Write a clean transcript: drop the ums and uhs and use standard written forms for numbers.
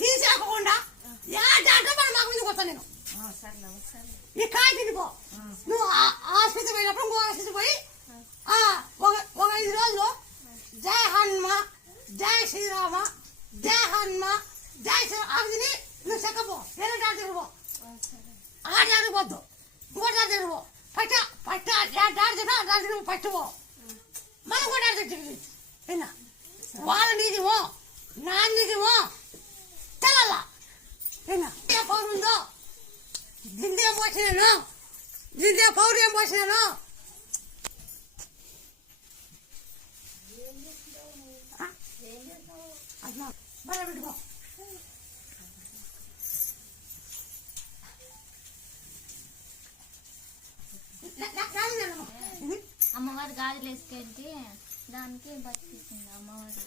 తీసేయకుండా మాకు ముందుకు వస్తాను నేను ఈ కాయ తినిపో నువ్వు ఆసుపత్రి పోయినప్పుడు ఇంకో ఆసుపత్రి పోయి ఒక 5 రోజులు జై హనుమ జై శ్రీరామ జై హనుమ జై శ్రీరామ అవి తిని నువ్వు చెక్కపో వేరే డాక్టర్ దగ్గర పో ఆ డాక్టర్ పోద్దు ఇంకో డాక్టర్ దగ్గర పో పట్ట డాక్టర్ పట్టుపో మనం కూడా డాక్టర్ విన్నా వాళ్ళ నీదిమో నా నీదిమో తెలల్లా విన్నా పౌరు ఉందో జిందేం పోసినాను జిందే పౌరు ఏం పోసినాను పెట్టుకో అమ్మవారి గాజులు వేసుకెళ్తే దానికి బతికిస్తుంది అమ్మవారి